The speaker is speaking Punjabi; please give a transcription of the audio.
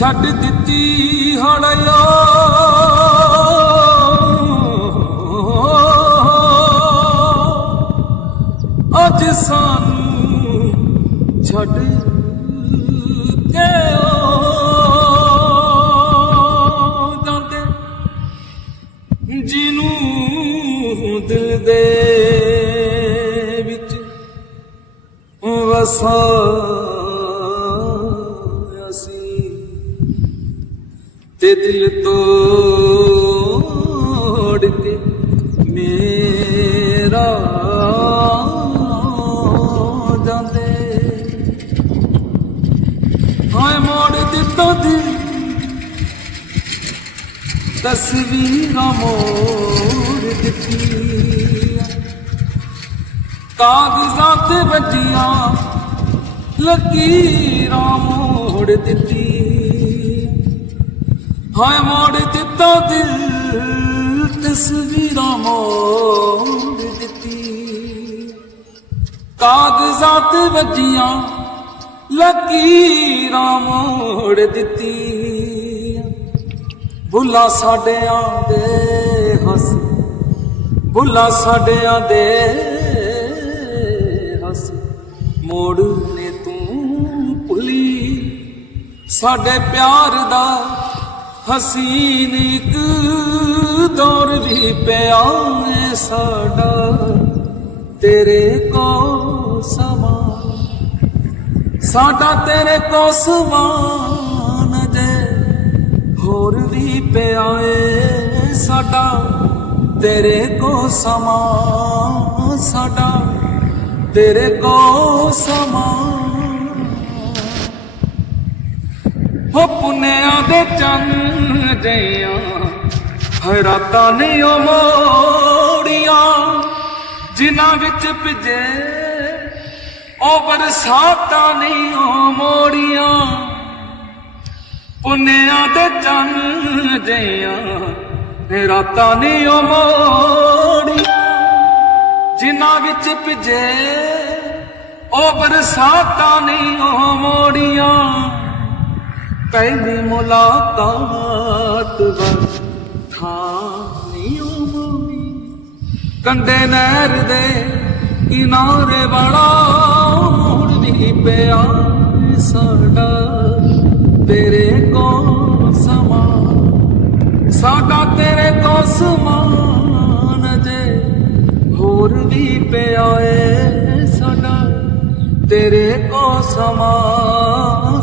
ਛੱਡ ਦਿੱਤੀ ਹੜਿਓ ਅੱਜ ਸਾਨੂੰ ਛੱਡ ਕੇ ਜਾਂਦੇ। ਜਿਹਨੂੰ ਦਿਲ ਦੇ ਵਿੱਚ ਵਸਾਇਆ ਤੇ ਦਿਲ ਤੋੜ ਕੇ ਮੇਰਾ ਜਾਂਦੇ। ਹਾਏ ਮੋੜ ਦਿੱਤਾ ਦਿਲ। ਤਸਵੀਰਾਂ ਮੋੜ ਦਿੱਤੀ ਕਾਗਜ਼ਾਂ ਤੇ ਵੱਜੀਆਂ ਲਕੀਰਾਂ ਮੋੜ ਦਿੱਤੀ ਹਾਏ ਮੋੜ ਦਿੱਤਾ ਦਿਲ, ਤਸਵੀਰਾਂ ਮੋੜ ਦਿੱਤੀ। ਕਾਗਜ਼ਾਤ ਤੇ ਵੱਜੀਆਂ, ਲਕੀਰਾਂ ਮੋੜ ਦਿੱਤੀ। ਬੁੱਲਾ ਸਾਡਿਆਂ ਦੇ ਹੱਸ, ਬੁੱਲਾ ਸਾਡਿਆਂ ਦੇ ਹੱਸ। ਮੋੜ ਨੇ ਤੂੰ ਭੁੱਲੀ, ਸਾਡੇ ਪਿਆਰ ਦਾ ਹਸੀਨ ਇੱਕ ਦੌਰ ਵੀ ਪਿਆ ਏ ਸਾਡਾ। ਤੇਰੇ ਕੋ ਸਮਾਂ, ਸਾਡਾ ਤੇਰੇ ਕੋ ਸਮਾਨ ਜੇ ਹੋਰ ਵੀ ਪਿਆ ਏ ਸਾਡਾ। ਤੇਰੇ ਕੋ ਸਮਾਂ, ਸਾਡਾ ਤੇਰੇ ਕੋ ਸਮਾਂ ਹੋ ਪੁੰਨਿਆਂ ਦੇ ਚੰਨ ਜਿਆਂ ਹਰਾਤਾਂ ਨੇ ਉਹ ਮੋੜੀਆਂ, ਜਿਨ੍ਹਾਂ ਵਿੱਚ ਭਿਜੇ। ਉਹ ਬਰਸਾਤਾਂ ਨਹੀਂ ਉਹ ਮੋੜੀਆਂ। ਪੁੰਨਿਆਂ ਦੇ ਚੰਨ ਜਿਆਂ ਰਾਤਾਂ ਨਹੀਂ ਉਹ ਮੋੜੀਆਂ। ਜਿਨ੍ਹਾਂ ਵਿੱਚ ਭਿਜੇ, ਉਹ ਬਰਸਾਤਾਂ ਨਹੀਂ ਉਹ ਮੋੜੀਆਂ। ਪਹਿਲੀ ਮੁਲਾਕਾਤ ਵਰ ਥਾਨੀ ਉਮੀ ਕੰਡੇ ਨਹਿਰ ਦੇ ਕਿਨਾਰੇ ਵਾਲਾ ਮੋੜ ਵੀ ਪਿਆ ਸਾਡਾ। ਤੇਰੇ ਕੋ ਸਮਾਂ, ਸਾਡਾ ਤੇਰੇ ਕੋ ਸਮਾਨ ਜੇ ਹੋਰ ਵੀ ਪਿਆ ਏ ਸਾਡਾ। ਤੇਰੇ ਕੋ ਸਮਾਂ